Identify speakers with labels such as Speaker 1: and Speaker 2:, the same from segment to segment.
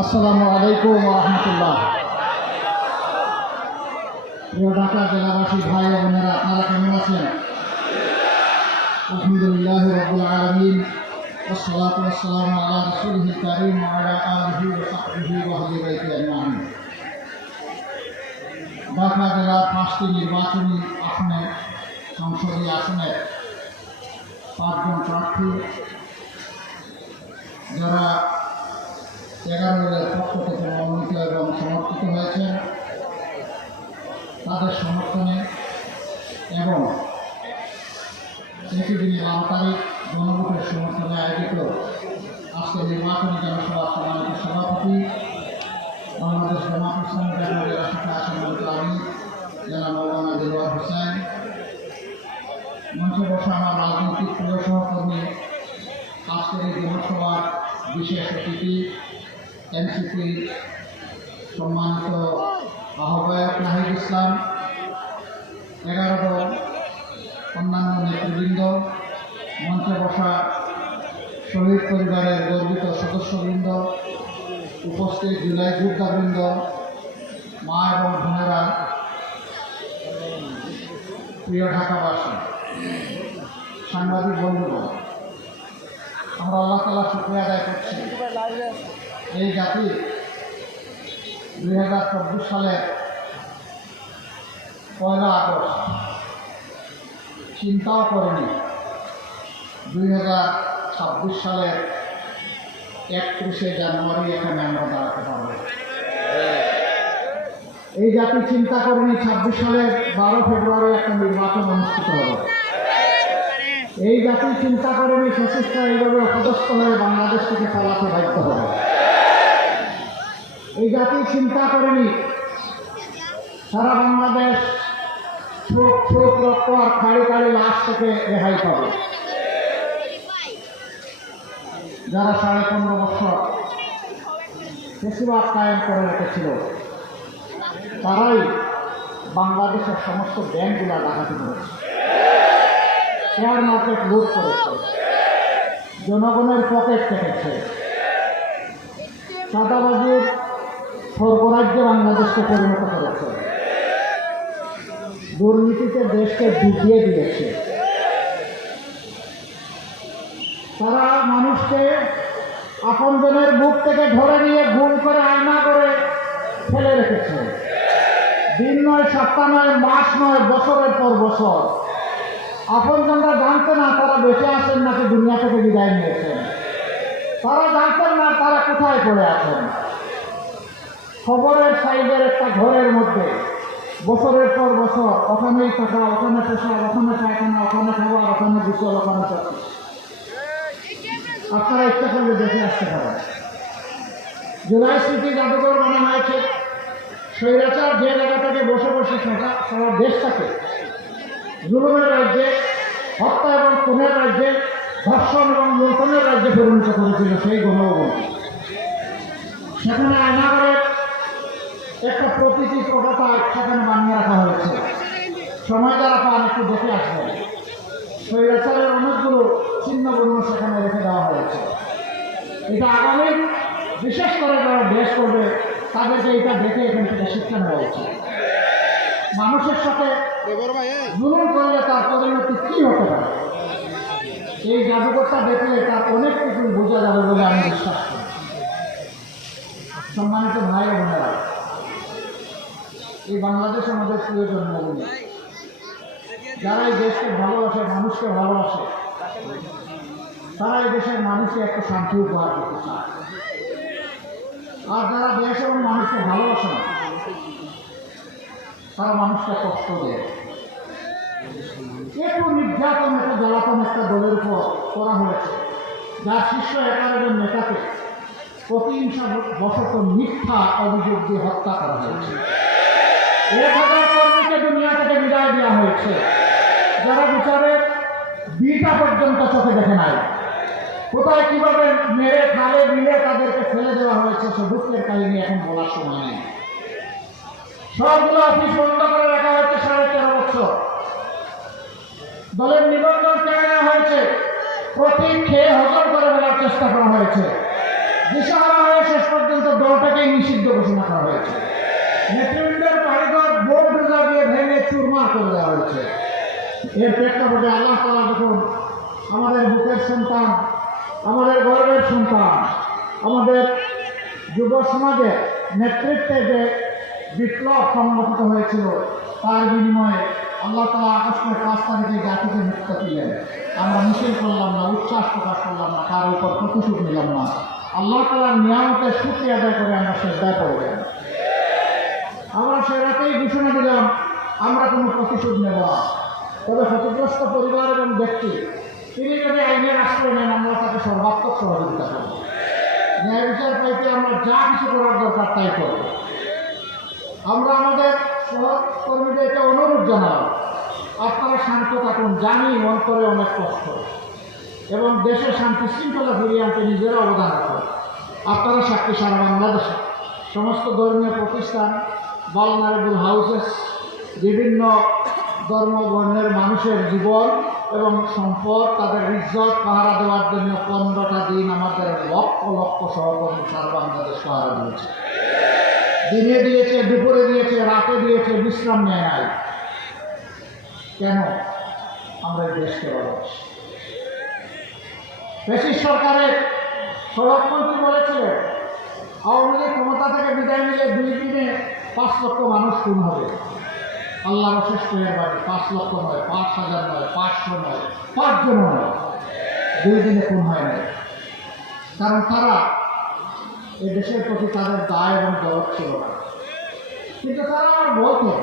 Speaker 1: আসসালামু আলাইকুম রহমতুল্লাহ প্রিয় ঢাকা জেলাবাসী ভাই ও বোনেরা আপনারা কেমন আছেন আলহামদুলিল্লাহ রবুল আলমিন والصلاة والسلام على رسوله الكريم وعلى آله وصحبه وأهل بيته أجمعين ঢাকা জেলার পাঁচটি নির্বাচনী আসনে সংসদীয় আসনে পাঁচজন প্রার্থী যারা এগারো দলের পক্ষ থেকে মনোনীত এবং সমর্থিত হয়েছেন তাদের সমর্থনে এবং একই দিনে বারো তারিখ জনভোটের সমর্থনে আয়োজিত আজকে নির্বাচনী জনসভা সম্মানিত সভাপতি বাংলাদেশ ইসলাম জাতীয় রাষ্ট্রটা সম্মানিত আমি, জেলা মৌলানা দিলওয়ার হোসেন। মঞ্চে বসা আমার রাজনৈতিক প্রিয় সহকর্মী আজকের এই জনসভার বিশেষ অতিথি এনসিপি সম্মানিত আহ্বায়ক নাহিদ ইসলাম, এগারো দল, অন্যান্য নেতৃবৃন্দ, মঞ্চে বসা শহীদ পরিবারের গর্বিত সদস্যবৃন্দ, উপস্থিত জুলাই যোদ্ধাবৃন্দ, মা এবং বোনেরা, প্রিয় ঢাকাবাসী, সাংবাদিক বন্ধুগণ, আমরা আল্লাহ তালা শুক্রিয়া আদায় করছি। এই জাতি দুই হাজার চব্বিশ সালের পয়লা আগস্ট। চিন্তাও করেনি দুই হাজার ছাব্বিশ সালের একত্রিশে জানুয়ারি এখানে আমরা দাঁড়াতে পারব। এই জাতি চিন্তা করেনি ছাব্বিশ সালের বারো ফেব্রুয়ারি একটা নির্বাচন অনুষ্ঠিত হবে। এই জাতি চিন্তা করেনি ফ্যাসিস্টরা এইভাবে অপদস্থ হয়ে বাংলাদেশ থেকে পালাতে বাধ্য হবে। এই জাতি চিন্তা করেনি। সারা বাংলাদেশ ছোট ছোট রক্ত আর খাড়ি খাড়ি লাশ থেকে রেহাই পাবে। যারা সাড়ে পনেরো বছর বেশিরভাগ কায়েম করে রেখেছিল, তারাই বাংলাদেশের সমস্ত ব্যাংকগুলো ডাকাতি করেছে শেয়ার মার্কেট লুট করেছে। জনগণের পকেট কেটেছে। চাঁদাবাজির স্বর্গরাজ্যে বাংলাদেশকে পরিণত করেছে। দুর্নীতিতে দেশকে ডুবিয়ে দিয়েছে। তারা মানুষকে আপনজনের বুক থেকে ধরে নিয়ে গুম করে আয়না করে ফেলে রেখেছে। দিন নয়, সপ্তাহ নয়, মাস নয়, বছরের পর বছর। আপনজনরা জানতে না, তারা বেঁচে আসেন নাকি দুনিয়া থেকে বিদায় নিয়েছেন? তারা জানতেন না, তারা কোথায় পড়ে আছেন? খবরের সাইজের একটা ঘরের মধ্যে। বছরের পর বছর ওখানেই থাকা ওখানে পোশাক ওখানে পায়খানা ওখানে খাবার ওখানে বিচল ওখানে চাকরি। আপনারা ইচ্ছা করলে দেখে আসতে পারেন। জুলাই স্মৃতি জাদুঘর মনে হয়েছে স্বৈরাচার যে জায়গা থেকে বসে বসে সারা সারা দেশটাকে। জুলুমের রাজ্যে, হত্যা এবং খুনের রাজ্যে, ধর্ষণ এবং লুণ্ঠনের রাজ্যে পরিণত করেছিল সেই গণভবন। সেখানে আয়নাগরের একটা প্রতীকী পতাকা সেখানে বানিয়ে রাখা হয়েছে। সময় যারা পান, একটু দেখে আসবেন স্বৈরাচারের অনেকগুলো চিহ্ন বর্ণ সেখানে রেখে দেওয়া হয়েছে। এটা আগামী, বিশেষ করে যারা দেশ করবে, তাদেরকে এটা দেখে এখান থেকে শিক্ষা নেওয়া উচিত। মানুষের সাথে জুলুম করলে তার পরিণতি কী হতে পারে? এই জাদুঘরটা দেখলে তার অনেক কিছু বোঝা যাবে বলে আমি বিশ্বাস করি। সম্মানিত ভাই বোনেরা এই বাংলাদেশ আমাদের প্রিয় জন্মভূমি। যারা এই দেশকে ভালোবাসে, মানুষকে ভালোবাসে, তারা এই দেশের মানুষকে একটা শান্তি উপহার করতে চায়। আর যারা দেশ এবং মানুষকে ভালোবাসে না, তারা মানুষকে কষ্ট দেয়। একটু নির্যাতন, একটা জ্বালাতন একটা দলের উপর করা হয়েছে। যার শীর্ষ জন নেতাকে প্রতিহিংসা বশত মিথ্যা অভিযোগ দিয়ে হত্যা করা হয়েছে। দুনিয়া থেকে দেওয়া হয়েছে। যারা পর্যন্ত কোথায় খালে, মিলে তাদেরকে দেওয়া হয়েছে এখন সময় নেই। সবগুলো রাখা হয়েছে সাড়ে তেরো বছর। নিবন্ধন হয়েছে। খেয়ে হজম করে চেষ্টা করা হয়েছে। হয়ে শেষ পর্যন্ত দলটাকেই নিষিদ্ধ ঘোষণা করা হয়েছে। নেতৃবৃন্দের বোর্ড বোঝা দিয়ে ভেঙে চুরমার করে দেওয়া হয়েছে এর প্রেক্ষাপটে আল্লাহ তালা যখন আমাদের বুকের সন্তান, আমাদের গর্বের সন্তান, আমাদের যুব সমাজের নেতৃত্বে যে বিপ্লব সংগঠিত হয়েছিল, তার বিনিময়ে আল্লাহ তালা আগস্টের পাঁচ তারিখে জাতিকে মুক্ত দিলেন আমরা মিছিল করলাম না, উচ্ছ্বাস প্রকাশ করলাম না কারোর উপর প্রতিশোধ নিলাম না। আল্লাহ তালার নিয়ামতের সুখী আদায় করে আমরা শ্রদ্ধায় পড়ে গেলাম। আমরা সে রাতেই ঘোষণা দিলাম, আমরা কোনো প্রতিশোধ নেব না। তবে ক্ষতিগ্রস্ত পরিবার এবং ব্যক্তি, তিনি যদি আইনের আশ্রয় নেন, আমরা তাকে সর্বাত্মক সহযোগিতা করব। ন্যায় বিচার পাইতে আমরা যা কিছু করার দরকার তাই করব। আমরা আমাদের সহকর্মীদেরকে অনুরোধ জানাব আপনারা শান্ত থাকুন, জানি অন্তরে অনেক কষ্ট। এবং দেশের শান্তি শৃঙ্খলা ফিরিয়ে আনতে নিজেরা অবদান রাখুন। আপনারা সাক্ষী সারা বাংলাদেশে। সমস্ত ধর্মীয় প্রতিষ্ঠান, বালনারেবল হাউসেস, বিভিন্ন ধর্ম বর্ণের মানুষের জীবন এবং সম্পদ, তাদের ইজ্জত, পাহারা দেওয়ার জন্য পনেরোটা দিন আমাদের লক্ষ লক্ষ সহকর্মী সারা বাংলাদেশ পাহারা দিয়েছে। দিনে দিয়েছে, দুপুরে দিয়েছে, রাতে দিয়েছে, বিশ্রাম নেয় নাই। কেন? আমরা দেশকে ভালোবাসি। ব্রিটিশ সরকারের সড়কমন্ত্রী বলেছিলেন, আওয়ামী লীগ ক্ষমতা থেকে বিদায় নিলে দুই দিনে পাঁচ লক্ষ মানুষ খুন হবে। আল্লাহ অশেষ মেহরবানি পাঁচ লক্ষ নয়, পাঁচ হাজার নয়, পাঁচশো নয় পাঁচজন নয়। দুই দিনে খুন হয় নাই। কারণ তারা এই দেশের প্রতি তাদের দায় এবং দরদ ছিল না। কিন্তু তারা আমার বলতেন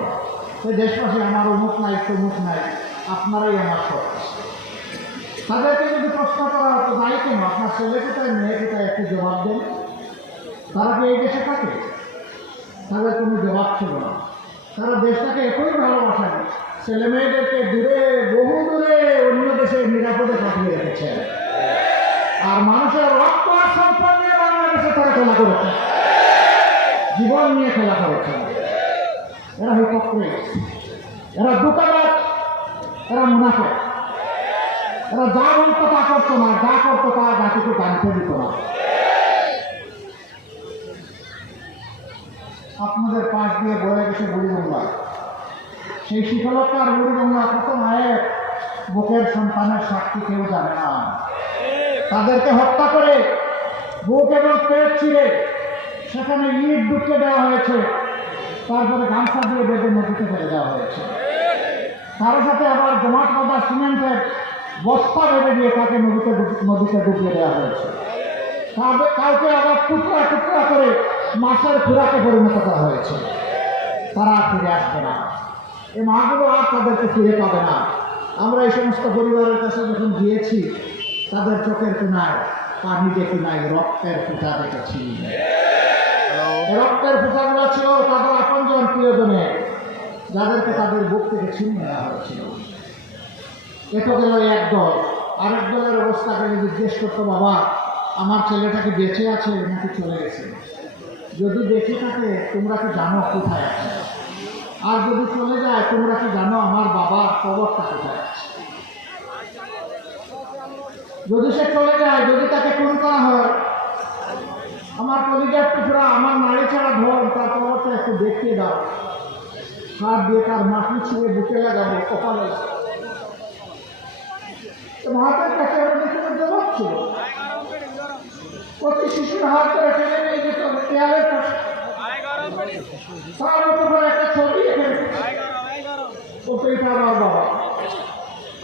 Speaker 1: যে দেশবাসী, আমার অমুক নাই, তমুক নাই, আপনারাই আমার সব তাদেরকে যদি প্রশ্ন করা হতো নাই কেন, আপনার ছেলে কোথায়, মেয়ে কোথায়, একটু জবাব দেন। তারা কি এই দেশে থাকে? তাদের কোনো জবাব ছিল না। তারা দেশটাকে এতই ভালোবাসেন ছেলে মেয়েদেরকে দূরে, বহু দূরে, অন্য দেশে নিরাপদে পাঠিয়ে রেখেছেন আর মানুষের রক্ত আর সম্পদ নিয়ে বাংলাদেশে তারা খেলা করেছে। জীবন নিয়ে খেলা করেছে। এরা হিপোক্রেট এরা দোকানত এরা মুনাফে এরা যা বলতো তা করতো না, যা করতো তা জাতিকে জানতে দিত না। আপনাদের পাশ দিয়ে বয়ে গেছে বুড়িগঙ্গা সেই শীতলতার বুড়িগঙ্গা কত মায়ের বুকের সন্তানের সাক্ষী কেউ জানে না। তাদেরকে হত্যা করে বুক এবং পেট ছিঁড়ে সেখানে ইট ঢুকে দেওয়া হয়েছে। তারপরে গামছা দিয়ে বেঁধে নদীতে ফেলে দেওয়া হয়েছে। তার সাথে আবার জমাট বাঁধা সিমেন্টের বস্তা বেঁধে দিয়ে তাকে নদীতে নদীতে ডুবিয়ে দেওয়া হয়েছে। কাউকে আবার টুকরা টুকরা করে মাছের খুরাকে পরিণত করা হয়েছে। তারা ফিরে আসবে না। এই মাগুলো আর তাদেরকে ফিরে পাবে না। আমরা এই সমস্ত পরিবারের কাছে যখন গিয়েছি, তাদের চোখের কোনায় পানি দেখি নাই রক্তের ফুটা দেখেছি। রক্তের ফুটাগুলো ছিল তাদের আপনজন প্রিয়জনের যাদেরকে তাদের বুক থেকে ছিনিয়ে নেওয়া হয়েছিল। এটা গেল এক দল। আরেক দলের অবস্থাকে জিজ্ঞেস করতো, বাবা, আমার ছেলেটাকে বেঁচে আছে নাকি চলে গেছে? যদি বেঁচে থাকে, তোমরা কি জানো কোথায় আছে? আর যদি চলে যায়, তোমরা কি জানো আমার বাবার কবরটা কোথায় আছে? যদি সে চলে যায়, যদি তাকে খুন করা হয়, আমার কলিজার টুকরা, আমার নারী ছাড়া ধন, তার কবরটা একটু দেখিয়ে দাও। হাত দিয়ে তার মাটি ছিঁড়ে বুকে লাগাবো, কপালে ভাতের কাছে আমাদের ছিল প্রতি শিশুর হাত করে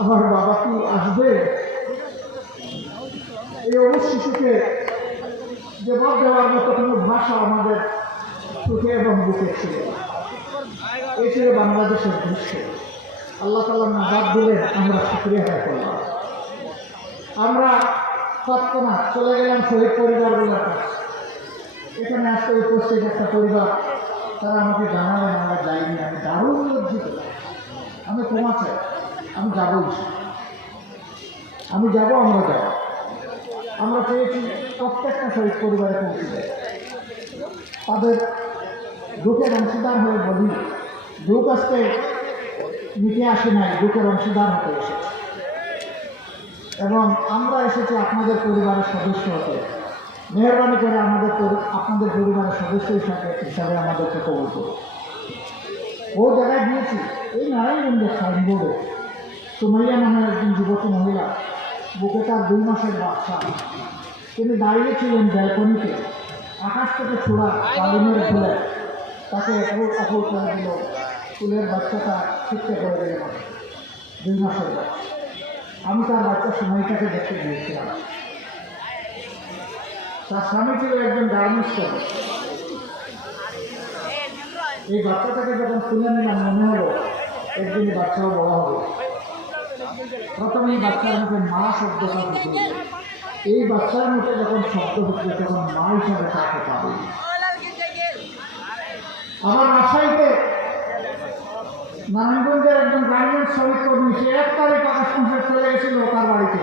Speaker 1: আমার বাবা। কি আসবে? এই অবুজ শিশুকে জবাব দেওয়ার মতো কোনো ভাষা আমাদের চোখে এবং বুকে ছিল এই ছিল বাংলাদেশের দৃশ্য। আল্লাহ তালা নাজাদ দিলেন, আমরা সুক্রিয়া আদায় করলাম। আমরা তৎক্ষণাৎ চলে গেলাম শহীদ পরিবারগুলোর কাছে। এখানে আজকে উপস্থিত একটা পরিবার, তারা আমাকে জানালেন, আমরা যাইনি, আমি দারুণ লজ্জিত। আমি ক্ষমা আমি যাব আমি যাব, আমরা যাব। আমরা চেয়েছি প্রত্যেকটা শহীদ পরিবারে পৌঁছে তাদের দুঃখের অংশীদার হয়ে বলি, দুঃখ আজকে নিতে আসে নাই, দুঃখের অংশীদার হতে এসেছে। এবং আমরা এসেছি আপনাদের পরিবারের সদস্য হতে। মেহরবানি করে আমাদের আপনাদের পরিবারের সদস্য হিসাবে হিসাবে আমাদেরকে কবল করুন ও জায়গায় গিয়েছি, এই নারায়ণগঞ্জের সাইনবোর্ডে সুমাইয়া নামের একজন যুবতী মহিলা, বুকে তার দুই মাসের বাচ্চা। তিনি দাঁড়িয়েছিলেন ব্যালকনিতে, আকাশ থেকে ছোড়া কালিমের ফুলে। তাকে একুর আকুর করে দিল, ফুলের বাচ্চাটা শিখতে করে দিল। দুই মাসের বাচ্চা। আমি তার বাচ্চা সময়টাকে দেখতে গিয়েছিলাম। তার স্বামী ছিল একজন গার্মেন্টস এই বাচ্চাটাকে যখন তুলে নিলাম, মনে হলো একদিন বাচ্চাও বড় হবে। প্রথমে এই বাচ্চার মুখে মা শব্দটা ঢুকল এই বাচ্চার মুখে যখন শব্দ ঢুকবে তখন মা হিসাবে তাকে পাবে। আমার রাজশাহীতে নারায়ণগঞ্জের একজন গার্মেন্টস শ্রমিক কর্মী সে এক তারিখ আকাশ চলে গেছিল তার বাড়িতে।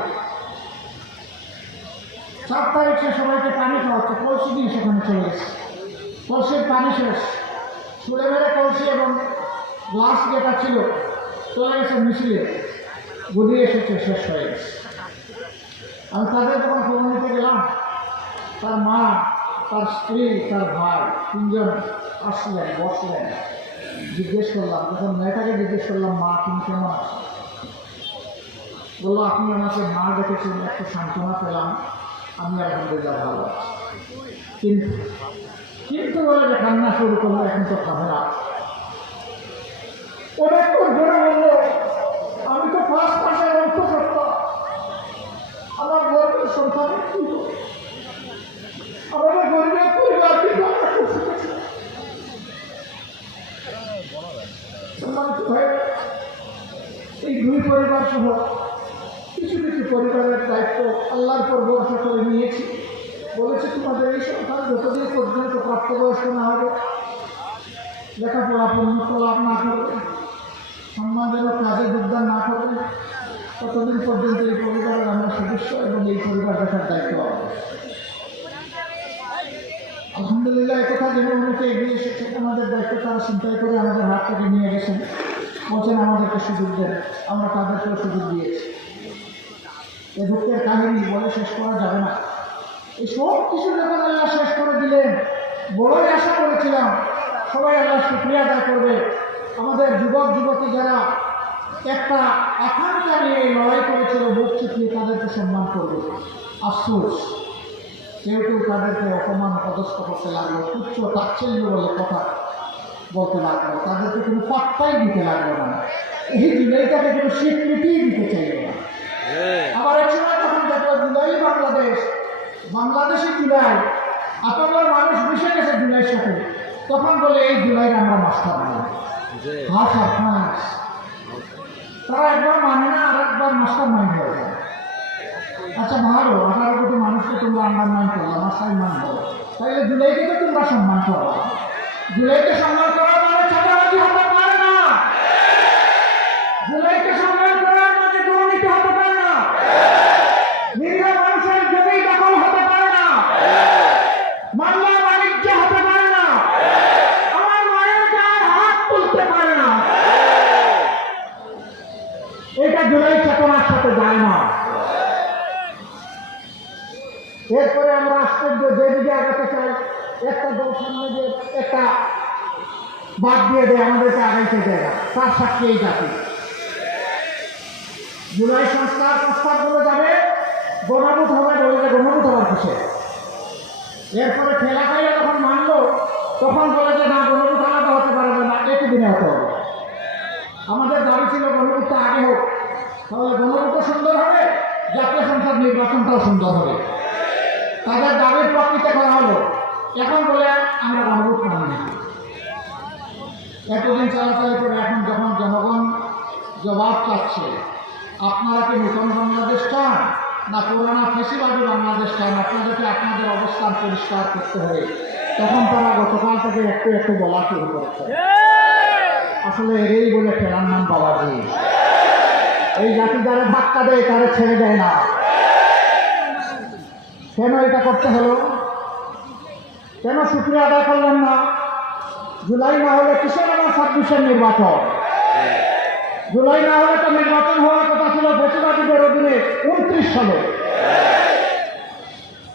Speaker 1: চার তারিখ সবাইকে পানি খাওয়াচ্ছে, কলসি দিয়ে সেখানে চলে গেছে। কলসির পানি শেষ। ছুড়ে মেরে কলসি এবং গ্লাস যেটা ছিল, চলে গেছে মিশিয়ে। গুলিয়ে এসেছে, শেষ হয়ে গেছে। আমি তাদের যখন খবর নিতে গেলাম, তার মা, তার স্ত্রী, তার ভাই তিনজন আসলেন, বসলেন। জিজ্ঞেস করলাম যখন মেয়েটাকে জিজ্ঞেস করলাম, মা, তুমি কেমন আছো? বলল, আপনি আমাকে মা দেখেছেন, একটু সান্ত্বনা পেলাম। আমি আলহামদুলিল্লাহ ভালো কিন্তু কিন্তু বলে যে কান্না শুরু করল, এখন তো খাবে না। অনেকক্ষণ ধরে বলল, আমি তো ফার্স্ট মাসের অন্তঃসত্ত্বা আমার গর্বের সন্তান আমাদের গরিবের পরিবার কিন্তু আমরা সম্মানিত ভাই এই দুই পরিবার সহ কিছু কিছু পরিবারের আল্লাহর পর ভরসা করে নিয়েছি। বলেছে, তোমাদের এই সন্তান যতদিন পর্যন্ত প্রাপ্তবয়স্ক না হবে, লেখাপড়া পূর্ণত লাভ না করবে সম্মানজনক কাজে যোগদান না করবে, ততদিন পর্যন্ত এই পরিবারের আমরা সদস্য এবং এই পরিবার দেখার দায়িত্ব আলহামদুলিল্লাহ একথা জেনে উন্নতি এগিয়ে এসেছে। আমাদের দায়িত্ব তারা চিন্তাই করে আমাদের হাত থেকে নিয়ে গেছেন। বলছেন, আমাদেরকে সুযোগ দেন। আমরা তাদেরকেও সুযোগ দিয়েছি। এ দুঃখের কাহিনী বলে শেষ করা যাবে না। এই সব কিছু যখন আল্লাহ শেষ করে দিলেন, বড়ই আশা করেছিলাম, সবাই আল্লাহ শুক্রিয়া আদায় করবে। আমাদের যুবক, যুবতী যারা একটা আকাঙ্ক্ষা নিয়ে লড়াই করেছিল বুক চিপিয়ে তাদেরকে সম্মান করবে। আফসোস, কেউ কেউ তাদেরকে অপমান পদস্থ করতে লাগল, তুচ্ছ, তাচ্ছল্য বলে কথা বলতে লাগল। তাদেরকে কোনো পাত্তাই দিতে লাগল না। এই জুলাইটাকে কোনো স্বীকৃতিই দিতে চাইল আবার এক সময় তখন দেখল জুলাই বাংলাদেশ বাংলাদেশি জুলাই। আপনার মানুষ মিশে গেছে জুলাইয়ের সাথে। তখন বলে এই জুলাই আমরা মাস্টার হাস হাস তারা একবার মানে না আর একবার মাস্টার মাইন্ড হয়ে যায়। আচ্ছা ভালো আঠারো কোটি মানুষকে তোমরা আন্ডারমাইন করলাম মাস্টার মাইন্ড করো তাইলে জুলাইকে তো তোমরা সম্মান করো জুলাইকে সম্মান করার মানে চাঁদাবাজি হতে পারে না জুলাইকে সম্মান করার মানে দুর্নীতি হতে পারে না নিরীহ মানুষের জমি দখল হতে পারে না মামলা বাণিজ্য হতে পারে না আমার মায়ের গায়ে হাত তুলতে পারে না এটা জুলাই চেতনার সাথে যায় না এরপরে আমরা আশ্চর্য যেদিকে আগাতে চাই একটা দল সামনে যে একটা বাদ দিয়ে দেয় আমাদেরকে আগাইতে দেয় না তার সাক্ষী এই জাতি জুলাই সংস্কার প্রস্তাবগুলো যাবে গণভূত হবে বলে যে গণভূত হওয়ার কিসে এরপরে ঠেলা যখন মানলো, তখন বলে যে না গণভূত আলাদা হতে পারবে না একই দিনে হতে হবে। আমাদের দাবি ছিল গণভূতটা আগে হোক। তাহলে গণভূত সুন্দর হবে, জাতীয় সংসদ নির্বাচনটাও সুন্দর হবে। তাদের দাবির প্রকৃতি করা হলো। এখন বলে আমরা গণভোট মানি না। এতদিন চলাচল করে এখন যখন জনগণ জবাব চাচ্ছে, আপনারা কি নূতন বাংলাদেশ চান? না পুরোনো ফেসিবাদী বাংলাদেশ চান? আপনাদেরকে আপনাদের অবস্থান পরিষ্কার করতে হবে। তখন তারা গতকাল থেকে একটু একটু বলা শুরু করেছে। আসলে এরই বলে ফেরার নাম বাবাজি। এই জাতি যারা ধাক্কা দেয়, তারা ছেড়ে দেয় না। কেন এটা করতে হলো? কেন শুক্রিয়া আদায় করলেন না? জুলাই না হলে কিসের আমার ছাব্বিশের নির্বাচন? জুলাই না হলে তো নির্বাচন হওয়ার কথা ছিল বেশিরভাগীদের অধীনে উনত্রিশ সালে।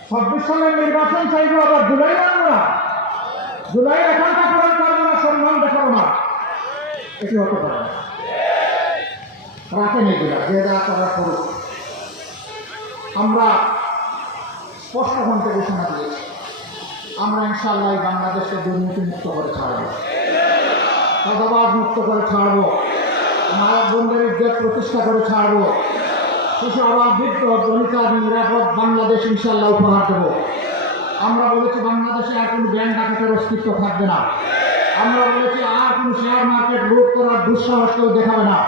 Speaker 1: ছাব্বিশ সালের নির্বাচন চাইব আবার জুলাই মানবো না জুলাই এখানটা পূরণ করব না সম্মান দেখাবো না। এটি হতে পারে। রাখেন এগুলা যে যা তারা করুক। আমরা স্পষ্ট কণ্ঠে ঘোষণা দিয়েছি। আমরা ইনশাল্লাহ এই বাংলাদেশকে দুর্নীতি মুক্ত করে ছাড়বো। সদাবাদ মুক্ত করে ছাড়বো। মানব বন্ধের ইজ্জত প্রতিষ্ঠা করে ছাড়বো। শিশু অভাব বৃদ্ধ দলিতা নিরাপদ বাংলাদেশ ইনশাল্লাহ উপহার দেবো। আমরা বলেছি বাংলাদেশে আর কোনো ব্যাংক ডাকাতের অস্তিত্ব থাকবে না। আমরা বলেছি আর কোনো শেয়ার মার্কেট লুট করার দুঃসাহস কেউ দেখাবে না।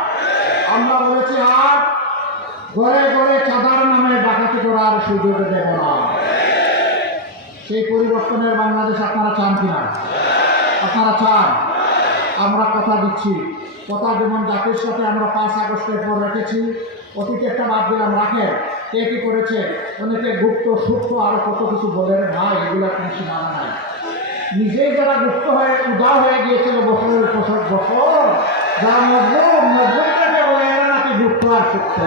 Speaker 1: আমরা বলেছি আর ঘরে ঘরে চাঁদার নামে ডাকাতি করার সুযোগ দেব না। সেই পরিবর্তনের বাংলাদেশ আপনারা চান কিনা? আপনারা চান? আমরা কথা দিচ্ছি। কথা যেমন জাতির সাথে আমরা পাঁচ আগস্টের পর রেখেছি, অতীতে একটা বাদ দিলাম রাখে কে কী করেছে? অনেকে গুপ্ত সূক্ষ্ম আরও কত কিছু বলেন, ভাই, এগুলো কোনো সীমানা নাই। নিজেই যারা গুপ্ত হয়ে উদাও হয়ে গিয়েছিল বছরের বছর বছর, যারা মজলুম মজলুমটাকে বলে নাকি গুপ্ত আর সূক্ষ্ম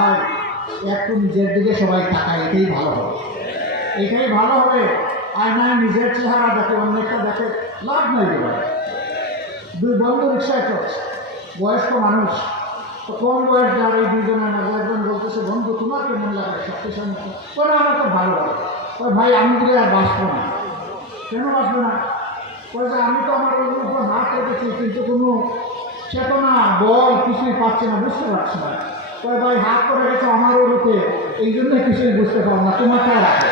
Speaker 1: আর একটু নিজের দিকে সবাই তাকায় এটাই ভালো হবে। এটাই ভালো হবে। আয়নায় নিজের চেহারা দেখে অন্যটা দেখে লাভ নাই দেবে দুই বন্ধু রিক্সায় চলছে বয়স্ক মানুষ। তো কম বয়স যার এই দুজনের মধ্যে একজন বলতেছে, বন্ধু, তোমার কেমন লাগে? শক্তিশালী মতো ওরা আমার তো ভালো লাগে। ওই ভাই, আমি দিলে আর বাঁচবো না। কেন বাঁচবো না? ওই যে আমি তো আমার ওর উপর হাত রেখেছি, কিন্তু কোনো চেতনা, বল কিছুই পাচ্ছি না, বুঝতে পারছি না। ওই ভাই, হাত করে গেছে আমার ওরতে এই জন্য কিছুই বুঝতে পারব না। তোমারটাও রাখো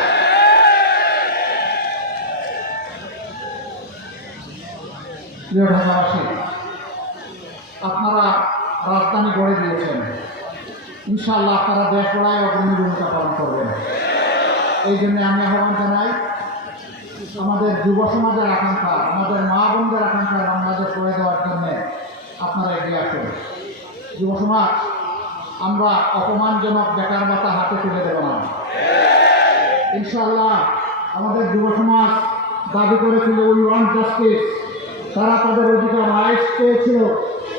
Speaker 1: প্রিয় ঢাকাবাসী আপনারা রাজধানী গড়ে দিয়েছেন। ইনশাআল্লাহ আপনারা দেশ গড়ায় অগ্রণী ভূমিকা পালন করবেন। এই জন্য আমি আহ্বান জানাই, আমাদের যুব সমাজের আকাঙ্ক্ষা, আমাদের মা বোনদের আকাঙ্ক্ষা বাংলাদেশ করে দেওয়ার জন্যে আপনারা এগিয়ে আসুন। যুব সমাজ, আমরা অপমানজনক বেকার ভাতা হাতে তুলে দেব না। ইনশাআল্লাহ আমাদের যুব সমাজ দাবি করেছিল উই ওয়ান্ট জাস্টিস তারা তাদের অধিকার রাইস পেয়েছিল।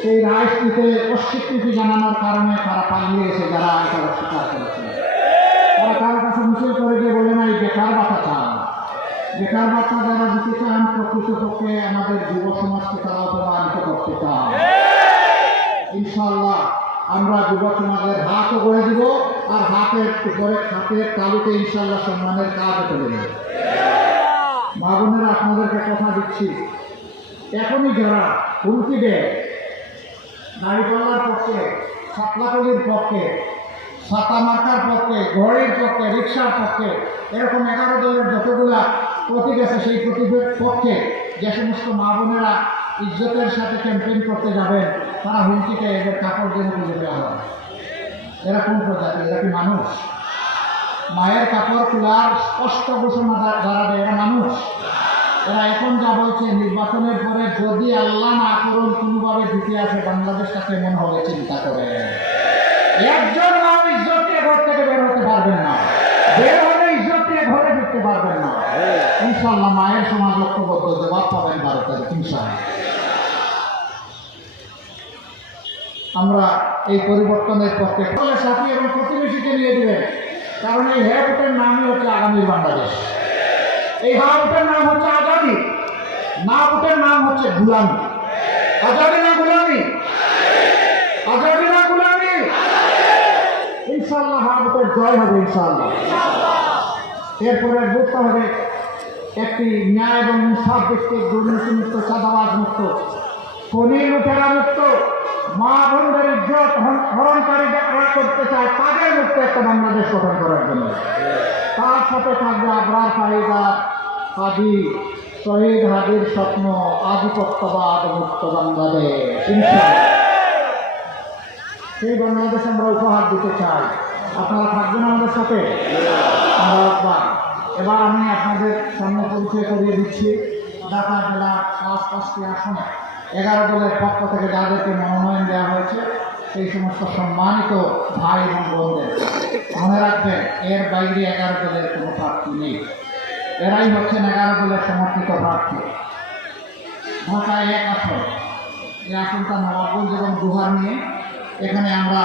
Speaker 1: সেই রাইসটিতে অস্বীকৃতি জানানোর কারণে তারা পালিয়ে এসে যারা এটা অস্বীকার করেছিল। তারা কারও কাছে মিছিল করে গিয়ে বলে নাই, বেকার ভাতা চান বেকার ভাতা যারা দিতে চান, প্রকৃতপক্ষে আমাদের যুব সমাজকে তারা অপমানিত করতে চান ইনশাল্লাহ আমরা যুব সমাজের হাতও গড়ে দিব আর হাতের উপরে হাতের তালুকে ইনশাল্লাহ সম্মানের কাজও করে দেব। মা বোনেরা, আপনাদেরকে কথা দিচ্ছি। এখনই যারা হুমকি দেয়, নারীপাল্লার পক্ষে সাতলাকলির পক্ষে, ছাতা মার্কার পক্ষে ঘড়ির পক্ষে, রিক্সার পক্ষে, এরকম এগারো দলের যতগুলা প্রতীক আছে সেই প্রতীকের পক্ষে যে সমস্ত মা বোনেরা ইজ্জতের সাথে ক্যাম্পেইন করতে যাবেন, তারা হুমকিকে এদের কাপড় দিয়ে তুলে দেওয়া হয় এরা কোন প্রজাতি, এরা কি মানুষ? মায়ের কাপড় খোলার স্পষ্ট ঘোষণা যারা দেয়, এরা মানুষ? এরা এখন যা বলছে, নির্বাচনের পরে যদি আল্লাহ না করুন, কোনোভাবে দিতে আসে বাংলাদেশটা কেমন হবে চিন্তা করে। একজন ইজ্জত নিয়ে ঘর থেকে বের হতে পারবেন না। বের হলে নিয়ে ঘরে ঢুকতে পারবেন না। ইনশাল্লাহ মায়ের সমাজ ঐক্যবদ্ধ জবাব পাবেন বারো তারিখ ইনশাল্লাহ আমরা এই পরিবর্তনের পক্ষে সাথী এবং প্রতিবেশীকে নিয়ে দিবেন। কারণ এই হ্যাপটের নামই হচ্ছে আগামীর বাংলাদেশ। এই হাউটের নাম হচ্ছে ভোটের নাম হচ্ছে গুলামি। আজাদি না গুলামি? আজাদি না গুলামি? ইনশাল্লাহ হাউটের জয় হবে ইনশাল্লাহ এরপরে বুঝতে হবে একটি ন্যায় এবং ইনসাফ ভিত্তিক দুর্নীতিমুক্ত চাঁদাবাজ মুক্ত খনি লুটেরা মুক্ত মা বোনদের ইজ্জত হরণ- হরণকারী যারা করতে চায়, তাদের মুক্ত একটা বাংলাদেশ গঠন করার জন্য। তার সাথে থাকবে আবরার ফারিদার হাদি। শহীদ হাদির স্বপ্ন আধিপত্যবাদ মুক্ত বাংলাদেশ। সেই বাংলাদেশ আমরা উপহার দিতে চাই। আপনারা থাকবেন আমাদের সাথে। এবার আমি আপনাদের সামনে পরিচয় করিয়ে দিচ্ছি। ঢাকা জেলার পাঁচ পাঁচটি আসনে এগারো দলের পক্ষ থেকে যাদেরকে মনোনয়ন দেওয়া হয়েছে, সেই সমস্ত সম্মানিত ভাই এবং বোনদের। মনে রাখবেন, এর বাইরে এগারো দলের কোনো প্রার্থী নেই। এরাই হচ্ছেন এগারো দলের সমর্থিত প্রার্থী। ঢাকায় এক আসন এই আসনটা নবাবগঞ্জ এবং দুহার নিয়ে। এখানে আমরা